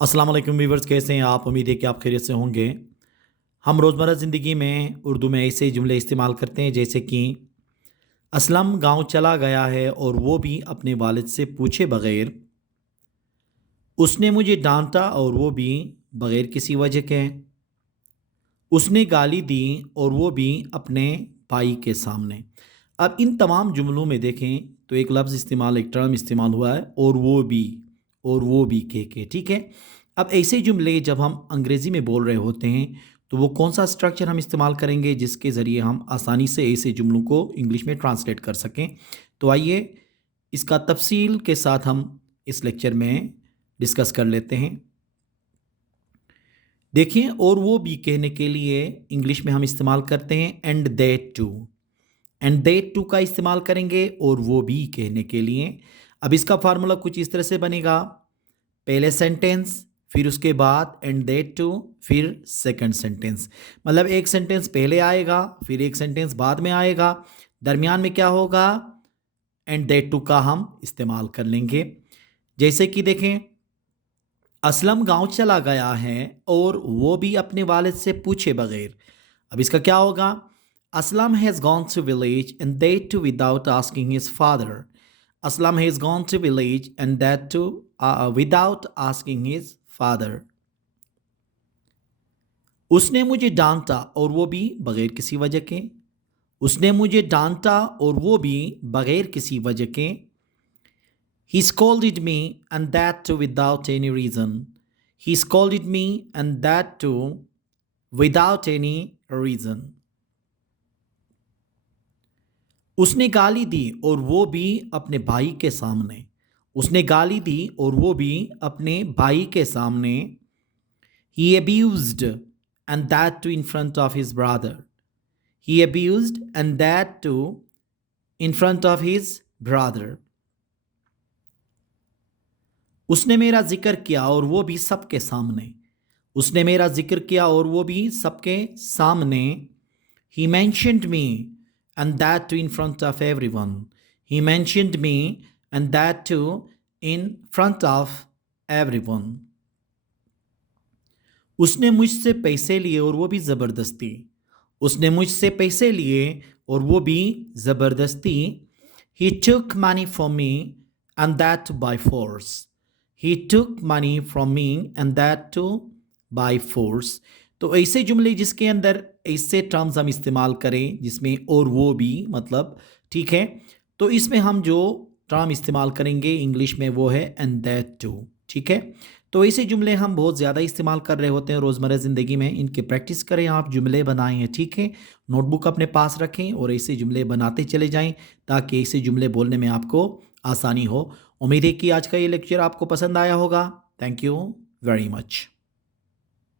अस्सलाम वालेकुम व्यूवर्स, कैसे हैं आप? उम्मीद है कि आप खैरियत से होंगे। हम रोज़मर्रा ज़िंदगी में उर्दू में ऐसे जुमले इस्तेमाल करते हैं जैसे कि असलम गांव चला गया है और वो भी अपने वालिद से पूछे बगैर। उसने मुझे डांटा और वो भी बगैर किसी वजह के। उसने गाली दी और वो भी अपने भाई के सामने। अब इन तमाम जुमलों में देखें तो एक लफ्ज़ इस्तेमाल, एक टर्म इस्तेमाल हुआ है, और वो भी कह के, ठीक है। अब ऐसे जुमले जब हम अंग्रेज़ी में बोल रहे होते हैं तो वो कौन सा स्ट्रक्चर हम इस्तेमाल करेंगे जिसके ज़रिए हम आसानी से ऐसे जुमलों को इंग्लिश में ट्रांसलेट कर सकें। तो आइए इसका तफसील के साथ हम इस लेक्चर में डिस्कस कर लेते हैं। देखिए, और वो भी कहने के लिए इंग्लिश में हम इस्तेमाल करते हैं and that too. And that too का इस्तेमाल करेंगे और वो भी कहने के लिए। अब इसका फार्मूला कुछ इस तरह से बनेगा, पहले सेंटेंस, फिर उसके बाद एंड दैट टू, फिर सेकंड सेंटेंस। मतलब एक सेंटेंस पहले आएगा, फिर एक सेंटेंस बाद में आएगा, दरमियान में क्या होगा, एंड दैट टू का हम इस्तेमाल कर लेंगे। जैसे कि देखें, असलम गांव चला गया है और वो भी अपने वालिद से पूछे बगैर। अब इसका क्या होगा, Aslam has gone to village and that too without asking his father. Aslam has gone to village and that too without asking his father. उसने मुझे डांटा और वो भी बगैर किसी वजह के। उसने मुझे डांटा और वो भी बगैर किसी वजह के। He scolded me and that too without any reason. He scolded me and that too without any reason. उसने गाली दी और वो भी अपने भाई के सामने। उसने गाली दी और वो भी अपने भाई के सामने। He abused and that too in front of his brother. He abused and that too in front of his brother. उसने मेरा जिक्र किया और वो भी सबके सामने। उसने मेरा जिक्र किया और वो भी सबके सामने। He mentioned me and that too in front of everyone. He mentioned me and that too in front of everyone. उसने मुझसे पैसे लिए और वो भी ज़बरदस्ती। उसने मुझसे पैसे लिए और वो भी ज़बरदस्ती। He took money from me and that too by force. He took money from me and that too by force. तो ऐसे जुमले जिसके अंदर ऐसे टर्म्स हम इस्तेमाल करें जिसमें और वो भी, मतलब, ठीक है, तो इसमें हम जो टर्म इस्तेमाल करेंगे इंग्लिश में वो है एंड दैट टू, ठीक है। तो ऐसे जुमले हम बहुत ज़्यादा इस्तेमाल कर रहे होते हैं रोज़मर्रा ज़िंदगी में। इनके प्रैक्टिस करें, आप जुमले बनाएं, ठीक है। नोटबुक अपने पास रखें और ऐसे जुमले बनाते चले जाएं ताकि ऐसे जुमले बोलने में आपको आसानी हो। उम्मीद है कि आज का ये लेक्चर आपको पसंद आया होगा। Thank you very much.